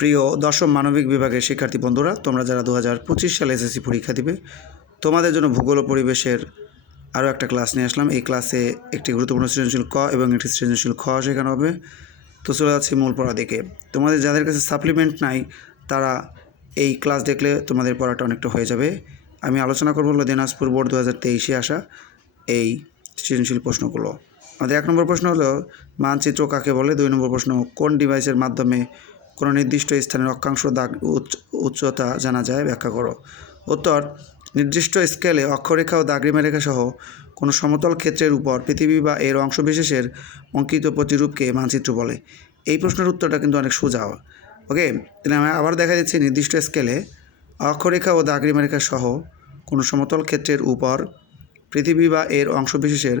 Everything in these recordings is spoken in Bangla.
প্রিয় দশম মানবিক বিভাগের শিক্ষার্থী বন্ধুরা, তোমরা যারা 2025 সালে এসএসসি পরীক্ষা দিবে, তোমাদের জন্য ভূগোল ও পরিবেশের আরও একটা ক্লাস নিয়ে আসলাম। এই ক্লাসে একটি গুরুত্বপূর্ণ সৃজনশীল ক এবং একটি সৃজনশীল খ শেখানো হবে। তো চলে যাচ্ছি মূল পড়া দিকে। তোমাদের যাদের কাছে সাপ্লিমেন্ট নাই তারা এই ক্লাস দেখলে তোমাদের পড়াটা অনেকটা হয়ে যাবে। আমি আলোচনা করবো হলো দিনাজপুর বোর্ড 2023-এ আসা এই সৃজনশীল প্রশ্নগুলো। আমাদের 1 নম্বর প্রশ্ন হলো মানচিত্র কাকে বলে। 2 নম্বর প্রশ্ন কোন ডিভাইসের মাধ্যমে কোনো নির্দিষ্ট স্থানের অক্ষাংশ দাগ উচ্চতা জানা যায়, ব্যাখ্যা করো। উত্তর, নির্দিষ্ট স্কেলে অক্ষরেখা ও দাগরিমা রেখা সহ কোনো সমতল ক্ষেত্রের উপর পৃথিবী বা এর অংশবিশেষের অঙ্কিত প্রতিরূপকে মানচিত্র বলে। এই প্রশ্নের উত্তরটা কিন্তু অনেক সোজা। ওকে, তাহলে আমি আবার দেখা যাচ্ছে নির্দিষ্ট স্কেলে অক্ষরেখা ও দাগরিমা রেখা সহ কোনো সমতল ক্ষেত্রের উপর পৃথিবী বা এর অংশবিশেষের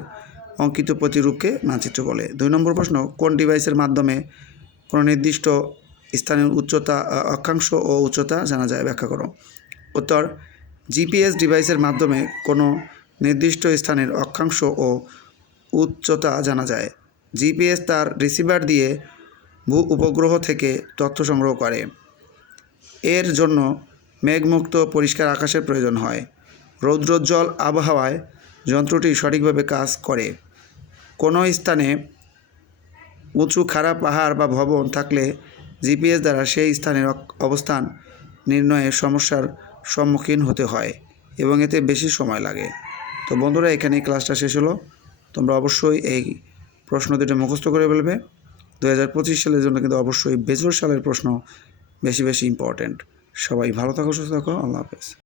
অঙ্কিত প্রতিরূপকে মানচিত্র বলে। 2 নম্বর প্রশ্ন কোন ডিভাইসের মাধ্যমে কোনো নির্দিষ্ট স্থানের অক্ষাংশ ও উচ্চতা জানা যায়, ব্যাখ্যা করো। উত্তর, জিপিএস ডিভাইসের মাধ্যমে কোনো নির্দিষ্ট স্থানের অক্ষাংশ ও উচ্চতা জানা যায়। জিপিএস তার রিসিভার দিয়ে ভূ উপগ্রহ থেকে তথ্য সংগ্রহ করে। এর জন্য মেঘমুক্ত পরিষ্কার আকাশের প্রয়োজন হয়। রৌদ্রোজ্জ্বল আবহাওয়ায় যন্ত্রটি সঠিকভাবে কাজ করে। কোনো স্থানে উঁচু খাড়া পাহাড় বা ভবন থাকলে জিপিএস দ্বারা সেই স্থানের অবস্থান নির্ণয়ে সমস্যার সম্মুখীন হতে হয় এবং এতে বেশি সময় লাগে। তো বন্ধুরা, এখানেই ক্লাসটা শেষ হলো। তোমরা অবশ্যই এই প্রশ্ন দুটো মুখস্থ করে ফেলবে। 2025 সালের জন্য কিন্তু অবশ্যই বেজোর সালের প্রশ্ন বেশি ইম্পর্ট্যান্ট। সবাই ভালো থাকো, সুস্থ থাকো। আল্লাহ হাফেজ।